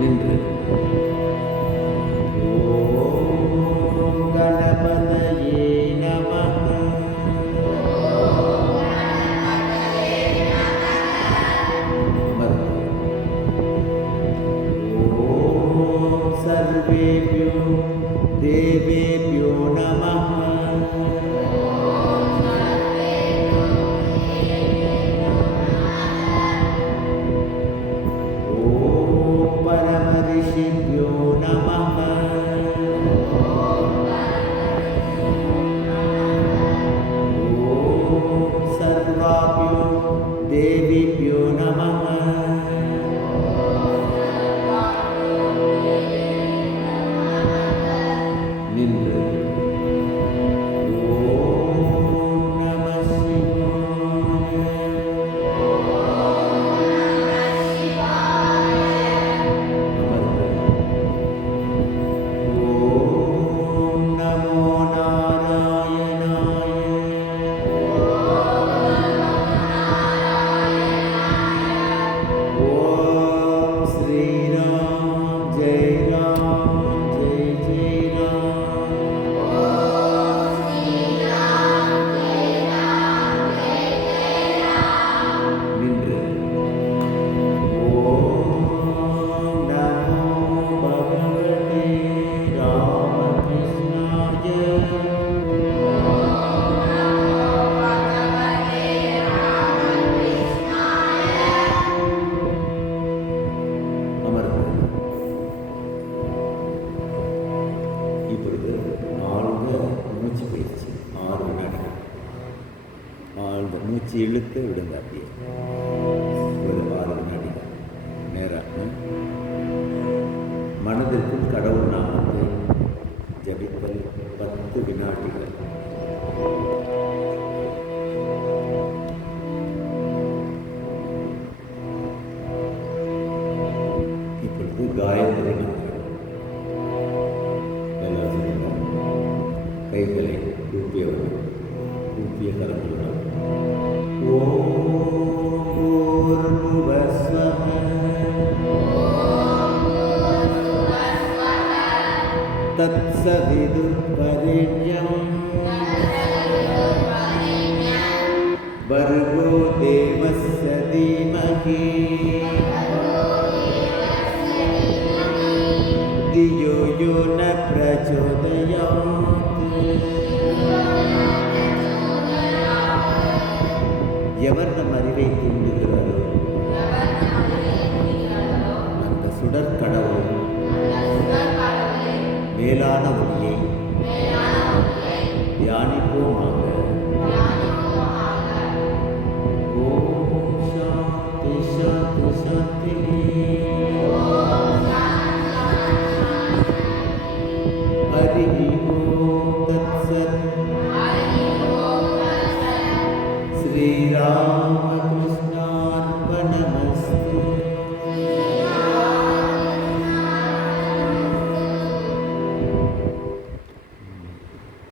நின்று கணபதயே நமः. ஓம் சர்வேப்யோ தேவேப்யோ நமः. ஓம் பரம ரிஷிப்யோ நமः. ஓம் சர்வாப்யோ தேவிப்யோ நமः. நின்று ஓம் நம சிவாய. ஓம் நமோ நாராயணாய. ஓம் ஸ்ரீராம் ஜெய் ராம் ஜெய் ஜெய் ராம். நின்று ஓம் நமோ பகவதே ராமகிருஷ்ணாய. அமர்ந்து இப்பொழுது ஆழ்ந்த மூச்சு பயிற்சி 6 வினாடிகள். ஆழ்ந்த மூச்சு இழுத்து விடுங்க. அப்படியே ஒரு 6 வினாடிகள் நேரம் மனதிற்குள் கடவுள் நாமத்தை ஜபித்தல் 10 வினாடிகள். இப்பொழுது காயத்ரி மந்திரம். எல்லாரும் சொல்லுங்க. கைகளை கூப்பியவர்கள் கூப்பிய கரங்களுடன் ஓம் பூர்புவஸ்வஹ தத்சவிதுர்வரெண்யம் भर्गो देवस्य धीमहि धियो यो न प्रचोदयात्. எவர் நம் அறிவை தூண்டுகிறாரோ அந்த சுடர் கடவுள் மேலான ஒளியை தியானிப்போமாக. ஓம் சாந்தி சாந்தி சாந்தி. ஹரி ஓம் தத்சத். ஸ்ரீராம்